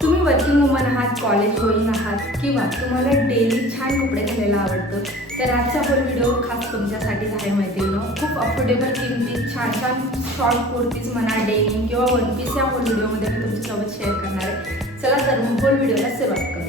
तुम्ही working woman आहात, college going आहात किंवा तुम्हाला डेली छान कपडे घालायला आवडतं, तर आजचा हा व्हिडिओ खास तुमच्यासाठीच आहे मैत्रिणींनो. खूप अफोर्डेबल किमतीत छान छान शॉर्ट कुर्तीज म्हणा, डेनिम किंवा वन पीस या होल व्हिडिओमध्ये मी तुमच्यासोबत शेअर करणार आहे. चला तर मग होल व्हिडिओला सुरुवात करूया.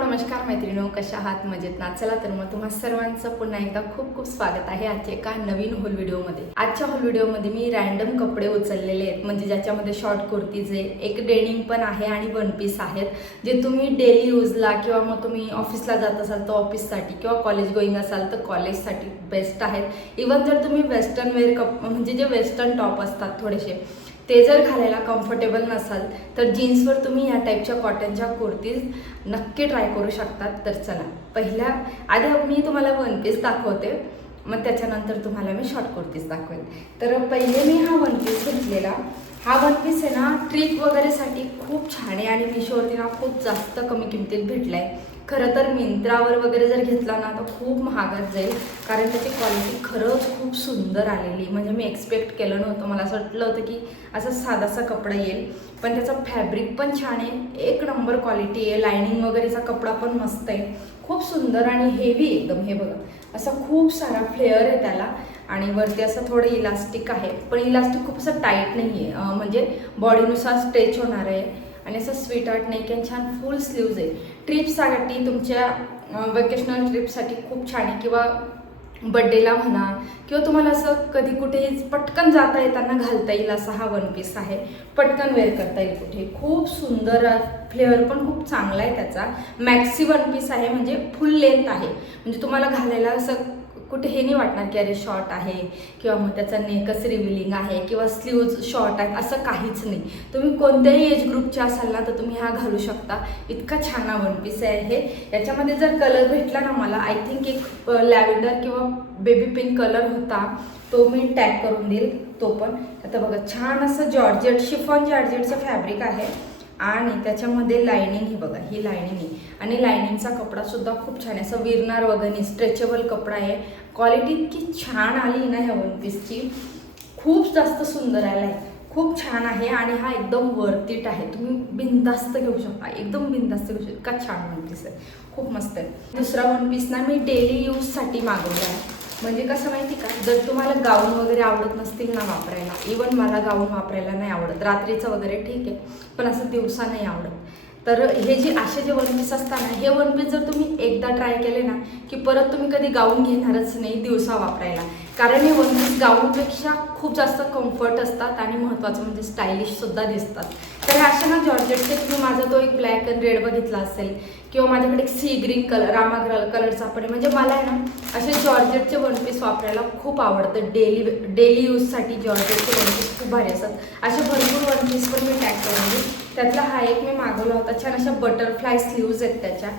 नमस्कार मैत्रिणींनो, कशा आहात? मजेत ना? चला तर मग तुम्हा सर्वांचं पुन्हा एकदा खूप खूप स्वागत आहे आजच्या एका नवीन होल व्हिडिओमध्ये. आजच्या होल व्हिडिओमध्ये मी रॅन्डम कपडे उचललेले आहेत, म्हणजे ज्याच्यामध्ये शॉर्ट कुर्तीज आहे, एक डेनिम पण आहे आणि वन पीस आहेत, जे तुम्ही डेली यूजला किंवा मग तुम्ही ऑफिसला जात असाल तर ऑफिससाठी किंवा कॉलेज गोईंग असाल तर कॉलेजसाठी बेस्ट आहेत. इवन जर तुम्ही वेस्टर्न वेअर म्हणजे जे वेस्टर्न टॉप असतात थोडेसे, ते जर घालायला कम्फर्टेबल नसाल तर जीन्सवर तुम्ही या टाईपच्या कॉटनच्या कुर्तीज नक्की ट्राय करू शकतात. तर चला, आधी मी तुम्हाला वन पीस दाखवते, मग त्याच्यानंतर तुम्हाला मी शॉर्ट कुर्तीज दाखवेल. तर पहिले मी हा वन पीस घेतलेला. हा वन पीस आहे ना, ट्रिप वगैरेसाठी खूप छान आहे आणि मिशोवरती ना खूप जास्त कमी किमतीत भेटला आहे. खरं तर मिंत्रावर वगैरे जर घेतला ना तर खूप महागात जाईल, कारण त्याची क्वालिटी खरंच खूप सुंदर आलेली. म्हणजे मी एक्सपेक्ट केलं नव्हतं, मला असं वाटलं होतं की असं साधासा कपडा येईल, पण त्याचं फॅब्रिक पण छान आहे, एक नंबर क्वालिटी आहे. लायनिंग वगैरेचा कपडा पण मस्त आहे, खूप सुंदर आणि हेवी एकदम. हे बघा, असा खूप सारा फ्लेअर आहे त्याला आणि वरती असं थोडं इलास्टिक आहे, पण इलास्टिक खूप असं टाईट नाही आहे, म्हणजे बॉडीनुसार स्ट्रेच होणार आहे. आणि असं स्वीट आर्ट नेक आणि छान फुल स्लीव्ज आहे. ट्रिपसाठी, तुमच्या वेकेशनल ट्रिपसाठी खूप छान आहे, किंवा बड्डेला म्हणा, किंवा तुम्हाला असं कधी कुठेही पटकन जाता येताना घालता येईल असा हा वन पीस आहे. पटकन वेअर करता येईल कुठे. खूप सुंदर, फ्लेअर पण खूप चांगला आहे त्याचा. मॅक्सी वन पीस आहे, म्हणजे फुल लेंथ आहे, म्हणजे तुम्हाला घालायला असं कुठे हे नाही वाटणार की अरे शॉर्ट आहे किंवा मग त्याचा नेकच रिव्हिलिंग आहे किंवा स्लीव्ज शॉर्ट आहेत, असं काहीच नाही. तुम्ही कोणत्याही एज ग्रुपचे असाल ना तर तुम्ही हा घालू शकता. इतका छान हा वन पीस आहे हे. याच्यामध्ये जर कलर भेटला ना मला, आय थिंक एक लॅव्हेंडर किंवा बेबी पिंक कलर होता, तो मी टॅग करून देईल तो पण. आता बघा, छान असं जॉर्जेट, शिफॉन जॉर्जेटचं फॅब्रिक आहे आणि त्याच्यामध्ये लायनिंग, ही बघा, ही लायनिंग आहे आणि लायनिंगचा कपडा सुद्धा खूप छान आहे, असं विरणार वगैरे स्ट्रेचेबल कपडा आहे. क्वालिटी इतकी छान आली ना ह्या वन पीसची, खूप जास्त सुंदर आला आहे, खूप छान आहे आणि हा एकदम वर्थ इट आहे. तुम्ही बिनधास्त घेऊ शकता, एकदम बिनधास्त घेऊ शकता. इतका छान वन पीस आहे, खूप मस्त आहे. दुसरा वन पीस ना मी डेली यूजसाठी मागवला आहे. म्हणजे कसं माहिती का, जर तुम्हाला गाऊन वगैरे आवडत नसतील ना वापरायला, इवन मला गाऊन वापरायला नाही आवडत, रात्रीचं वगैरे ठीक आहे, पण असं दिवसा नाही आवडत, तर हे जे असे जे वन पीस असतात ना, हे वन पीस जर तुम्ही एकदा ट्राय केले ना की परत तुम्ही कधी गाऊन घेणारच नाही दिवसा वापरायला, कारण हे वन पीस गाऊनपेक्षा खूप जास्त कम्फर्ट असतात आणि महत्त्वाचं म्हणजे स्टायलिशसुद्धा दिसतात. तर हे असे ना जॉर्जेटचे, तुम्ही माझा तो एक ब्लॅक अँड रेड बघितला असेल, किंवा माझ्याकडे एक सी ग्रीन कलर, रामा कलरचा पण आहे. म्हणजे मला आहे ना असे जॉर्जेटचे वन पीस वापरायला खूप आवडतं. डेली यूजसाठी जॉर्जेटचे वन पीस खूप भारी असतात. असे भरपूर वन पीस पण मी टॅग करून देईल. त्यातला हा एक मी मागवला होता, छान अशा बटरफ्लाय स्लीव्ज आहेत त्याच्या,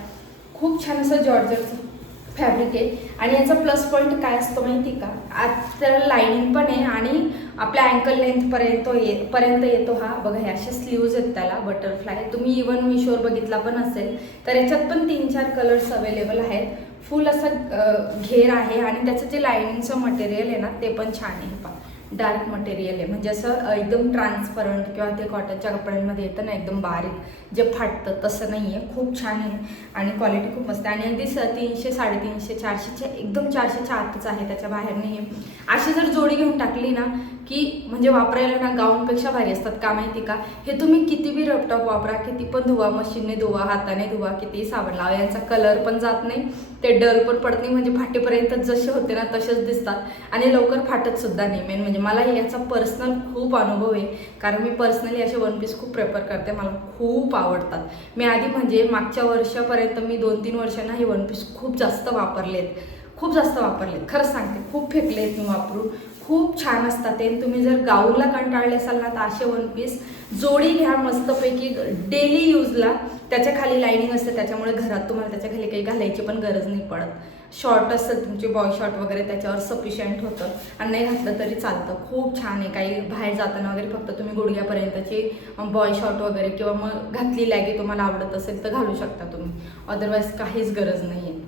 खूप छान असं जॉर्जेटचं फॅब्रिक आहे. आणि याचा प्लस पॉईंट काय असतो माहिती का, आज त्याला लायनिंग पण आहे आणि आपल्या अँकल लेंथपर्यंत येतो हा. बघा, हे असे स्लीव्ज आहेत त्याला बटरफ्लाय. तुम्ही इवन मिशोवर बघितला पण असेल, तर याच्यात पण 3-4 कलर्स अवेलेबल आहेत. फुल असं घेर आहे आणि त्याचं जे लायनिंगचं मटेरियल आहे ना ते पण छान आहे. पहा, डार्क मटेरियल आहे, म्हणजे असं एकदम ट्रान्सपरंट किंवा ते कॉटनच्या कपड्यांमध्ये येतं ना एकदम बारीक जे फाटतं तसं नाही आहे. खूप छान आहे आणि क्वालिटी खूप मस्त आहे. आणि अगदी 300, 350, 400च्या एकदम 400च्या आतच आहे, त्याच्या बाहेर नाही आहे. अशी जर जोडी घेऊन टाकली ना की म्हणजे वापरायला ना गाऊनपेक्षा भारी असतात. का माहिती का, हे तुम्ही किती बी रपटॉप वापरा, किती पण धुवा, मशीनने धुवा, हाताने धुवा, कितीही साबण लावा, यांचा कलर पण जात नाही, ते डल पण पडत नाही, म्हणजे फाटेपर्यंत जसे होते ना तसेच दिसतात आणि लवकर फाटत सुद्धा नाही. मेन म्हणजे मला याचा पर्सनल खूप अनुभव आहे, कारण मी पर्सनली असे वन पीस खूप प्रेफर करते, मला खूप आवडतात. मी आधी म्हणजे मागच्या वर्षापर्यंत मी 2-3 वर्षांना हे वन पीस खूप जास्त वापरलेत, खरंच सांगते, खूप फेकलेत मी वापरून. खूप छान असतात ते. तुम्ही जर गाऊनला कंटाळले असाल ना तर असे वन पीस जोडी घ्या मस्तपैकी डेली यूजला. त्याच्या खाली लायनिंग असते, त्याच्यामुळे घरात तुम्हाला त्याच्या खाली काही घालायची पण गरज नाही पडत. शॉर्ट असेल तुमचे बॉय शॉर्ट वगैरे त्याच्यावर सफिशियंट होतं आणि नाही घातलं तरी चालतं. खूप छान आहे. काही बाहेर जाताना वगैरे फक्त तुम्ही गुडघ्यापर्यंतचे बॉय शॉर्ट वगैरे किंवा मग घातली लॅगी तुम्हाला आवडत असेल तर घालू शकता तुम्ही, अदरवाईज काहीच गरज नाही आहे.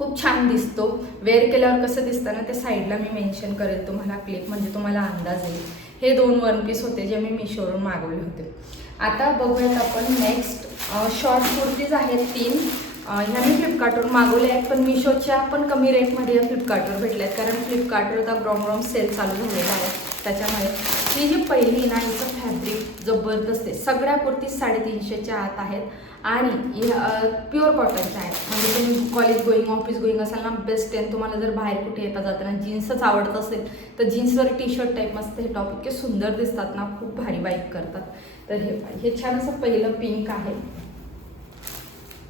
खूप छान दिसतो. वेअर केल्यावर कसं दिसतं ना ते साईडला मी मेन्शन करेल तुम्हाला क्लिप, म्हणजे तुम्हाला अंदाज येईल. हे 2 वन पीस होते जे मी मिशोवरून मागवले होते. आता बघूयात आपण नेक्स्ट शॉर्ट कुर्तीज आहेत 3. ह्या मी फ्लिपकार्टवरून मागवल्या आहेत, पण मिशोच्या पण कमी रेटमध्ये या फ्लिपकार्टवर भेटल्या आहेत, कारण फ्लिपकार्टवर आता ग्रॉम सेल चालू झालेला आहे. त्याच्यामुळे ही जी पहिली ना हिचं फॅब्रिक जबरदस्त आहे. सगळ्या कुर्ती 350च्या आत आहेत आणि प्युअर कॉटनच्या आहेत. म्हणजे तुम्ही कॉलेज गोईंग ऑफिस गोईंग असाल ना बेस्ट आहे. तुम्हाला जर बाहेर कुठे येता जाताना जीन्सच आवडत असेल तर जीन्सवर टी शर्ट टाईप मस्त हे टॉप इतके सुंदर दिसतात ना, खूप भारी बाईक करतात. तर हे छान असं पहिलं पिंक आहे.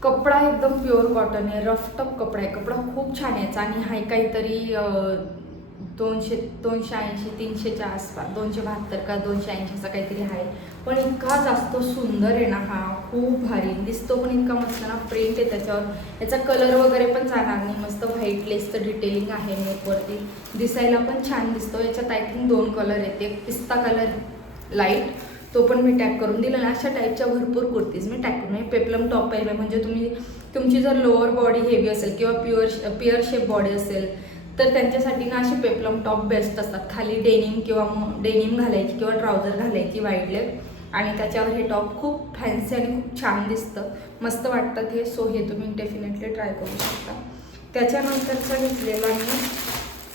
कपडा एकदम प्युअर कॉटन आहे, रफ टफ कपडा आहे. कपडा खूप छान यायचा आणि हा काहीतरी 280 300च्या आसपास, 272 का 280 असं काहीतरी आहे. पण इतका जास्त सुंदर आहे ना, हा खूप भारी दिसतो. पण इतका मस्त ना, प्रिंट आहे त्याच्यावर. याचा कलर वगैरे पण जाणार नाही. मस्त व्हाईट लेसचं डिटेलिंग आहे नेकवरती, दिसायला पण छान दिसतो. याच्यात आय थिंक 2 कलर आहेत. एक पिस्ता कलर लाईट, तो पण मी टॅग करून दिला ना. अशा टाईपच्या भरपूर कुर्तीज मी टॅग करून. पेप्लम टॉप आहे, म्हणजे तुमची जर लोअर बॉडी हेवी असेल किंवा पिअर शेप बॉडी असेल तर त्यांच्यासाठी ना असे पेप्लम टॉप बेस्ट असतात. खाली डेनिम किंवा डेनिम घालायची किंवा ट्राउझर घालायची वाईड लेग, आणि त्याच्यावर हे टॉप खूप फॅन्सी आणि खूप छान दिसतं, मस्त वाटतात हे. सो हे तुम्ही डेफिनेटली ट्राय करू शकता. त्याच्यानंतरचं घेतलेलं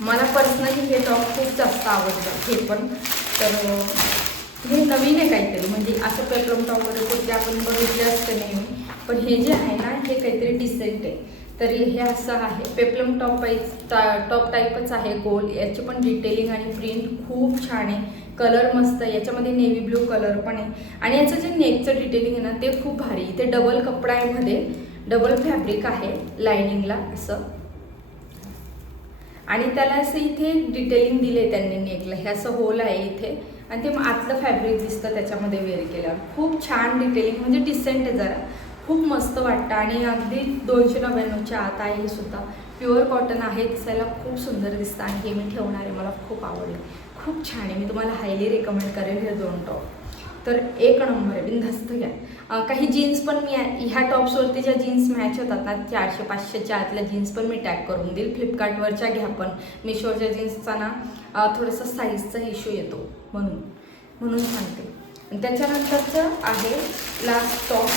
मला पर्सनली हे टॉप खूप जास्त आवडतं. हे पण तर हे नवीन आहे काहीतरी, म्हणजे असं पेप्लम टॉप वगैरे कुर्ती आपण बघितले असते नेहमी, पण हे जे आहे ना हे काहीतरी डिसेंट आहे. तरी हे असं आहे, पेप्लम टॉप टाईपच आहे, गोल. याची पण डिटेलिंग आणि प्रिंट खूप छान आहे. कलर मस्त आहे, याच्यामध्ये नेव्ही ब्लू कलर पण आहे. आणि याचं जे नेकचं डिटेलिंग आहे ना ते खूप भारी. इथे डबल कपडा आहे, मध्ये डबल फॅब्रिक आहे लायनिंगला असं, आणि त्याला असं इथे डिटेलिंग दिले त्यांनी नेकला. हे असं होल आहे इथे, आणि ते आतलं फॅब्रिक दिसतं त्याच्यामध्ये वेअर केल्यावर. खूप छान डिटेलिंग, म्हणजे डिसेंट आहे जरा, खूप मस्त वाटतं. आणि अगदी 299च्या आत आहे. हे सुद्धा प्युअर कॉटन आहे, दिसायला खूप सुंदर दिसतं. आणि हे मी ठेवणार आहे, मला खूप आवडलं, खूप छान आहे. मी तुम्हाला हायली रेकमेंड करेल हे 2 टॉप. तर 1 नंबर आहे, बिनधास्त घ्या. काही जीन्स पण मी ह्या टॉप्सवरती ज्या जीन्स मॅच होतात ना 400-500च्या आतल्या जीन्स पण मी टॅग करून देईल. फ्लिपकार्टवरच्या घ्या, पण मिशोच्या जीन्सचा ना थोडासा साईजचा इश्यू येतो म्हणून सांगते. आणि त्याच्यानंतरचं आहे लास्ट टॉप.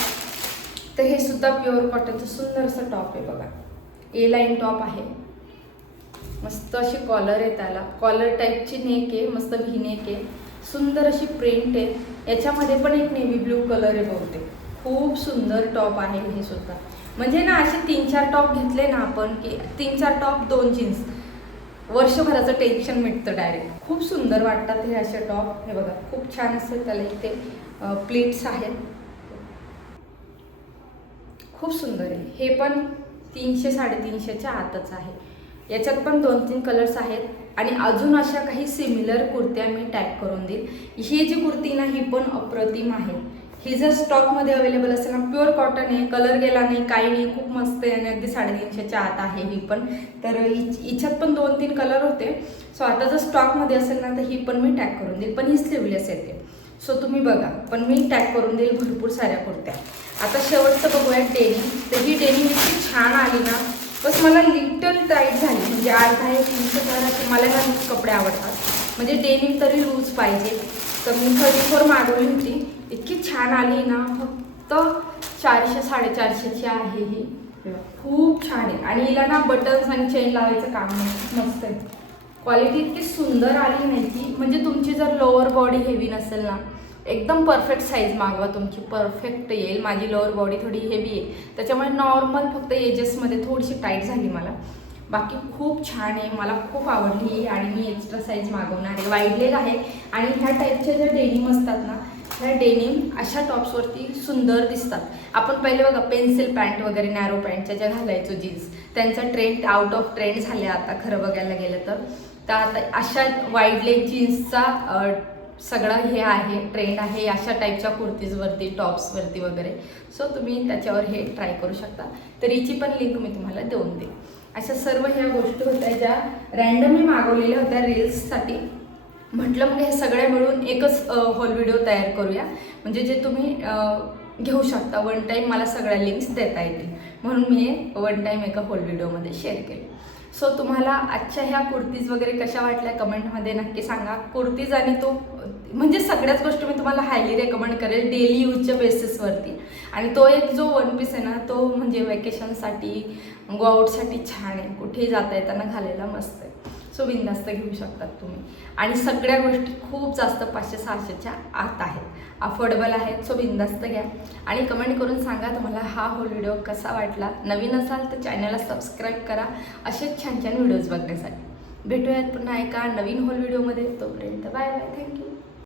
तर हे सुद्धा प्युअर कॉटनचं सुंदर असं टॉप आहे बघा. ए लाईन टॉप आहे, मस्त अशी कॉलर आहे, त्याला कॉलर टाईपची नेक आहे, मस्त व्ही नेक आहे, सुंदर अशी प्रिंट आहे. याच्यामध्ये पण एक नेव्ही ब्लू कलर आहे बहुतेक. खूप सुंदर टॉप आहे हे सुद्धा. म्हणजे ना असे 3-4 टॉप घेतले ना आपण की 3-4 टॉप 2 जीन्स, वर्षभराचं टेन्शन मिटतं डायरेक्ट. खूप सुंदर वाटतात हे असे टॉप. हे बघा खूप छान असं त्याला इथे प्लेट्स आहेत, खूप सुंदर आहे. हे पण 300-350च्या आतच आहे. याच्यात पण 2-3 कलर्स आहेत. आणि अजून अशा काही सिमिलर कुर्त्या मी टॅग करून देईल. ही जी कुर्ती ना ही पण अप्रतिम आहे. ही जर स्टॉकमध्ये अवेलेबल असेल ना, प्युअर कॉटन आहे, कलर गेला नाही, काही नाही, खूप मस्त आहे. आणि अगदी 350च्या आत आहे ही पण. तर हिच्यात पण 2-3 कलर होते. सो आता जर स्टॉकमध्ये असेल ना तर ही पण मी टॅग करून देईल, पण ही स्लीवलेस येते. सो तुम्ही बघा, पण मी टॅग करून देईल भरपूर साऱ्या कुर्त्या. आता शेवटचं बघूया डेनिम. तर ही डेनिम इतकी छान आली ना, बस मला लिटल टाईट झाली. म्हणजे 2.5-3 मला ना लूज कपडे आवडतात, म्हणजे डेनिम तरी लूज पाहिजे. तर मी 34 मागवली होती, इतकी छान आली ना. फक्त 400-450ची आहे ही. खूप छान आहे. आणि हिला ना बटन्स आणि चेन लावायचं काम नाही, मस्त आहे. क्वालिटी इतकी सुंदर आली नाही ती. म्हणजे तुमची जर लोअर बॉडी हेवी नसेल ना, एकदम परफेक्ट साईज मागवा तुमची, परफेक्ट येईल. माझी लोअर बॉडी थोडी हेवी आहे, त्याच्यामुळे नॉर्मल फक्त एजेसमध्ये थोडीशी टाईट झाली मला. बाकी खूप छान आहे, मला खूप आवडली. आणि मी एक्स्ट्रा साईज मागवणार आहे. वाईड लेग आहे. आणि ह्या टाईपच्या ज्या डेनिम असतात ना, ह्या डेनिम अशा टॉप्सवरती सुंदर दिसतात. आपण पहिले बघा पेन्सिल पॅन्ट वगैरे नॅरो पॅन्टच्या ज्या घालायचो जीन्स, त्यांचा ट्रेंड आउट ऑफ ट्रेंड झाले आता खरं बघायला गेलं तर आता अशा वाईड लेग जीन्सचा सगळं हे आहे, ट्रेंड आहे अशा टाईपच्या कुर्तीजवरती, टॉप्सवरती वगैरे. सो तुम्ही त्याच्यावर हे ट्राय करू शकता. तर हिची पण लिंक मी तुम्हाला देऊन देईन. अशा सर्व ह्या गोष्टी होत्या ज्या रँडमली मागवलेल्या होत्या रील्ससाठी. म्हटलं मग हे सगळ्या मिळून एकच हॉल व्हिडिओ तयार करूया, म्हणजे जे तुम्ही घेऊ शकता. वन टाईम मला सगळ्या लिंक्स देता येतील म्हणून मी हे वन टाईम एका होल व्हिडिओमध्ये शेअर केले. सो तुम्हाला आजच्या ह्या कुर्तीज वगैरे कशा वाटल्या कमेंटमध्ये नक्की सांगा. कुर्तीज आणि तो म्हणजे सगळ्याच गोष्टी मी तुम्हाला हायली रेकमेंड करेल डेली यूजच्या बेसिसवरती. आणि तो एक जो वन पीस आहे ना, तो म्हणजे वेकेशनसाठी गो आउटसाठी छान आहे, कुठेही जाता येताना घालायला मस्त आहे. सो बिंदास्त घेऊ शकतात तुम्ही. आणि सगळ्या गोष्टी खूप जास्त 500-600च्या आत आहेत, अफोर्डेबल आहेत. सो बिंदास्त घ्या आणि कमेंट करून सांगा तुम्हाला हा होल व्हिडिओ कसा वाटला. नवीन असाल तर चॅनलला सबस्क्राईब करा असेच छान छान व्हिडिओज बघण्यासाठी. भेटूयात पुन्हा एका नवीन होल व्हिडिओमध्ये. तोपर्यंत बाय बाय, थँक्यू.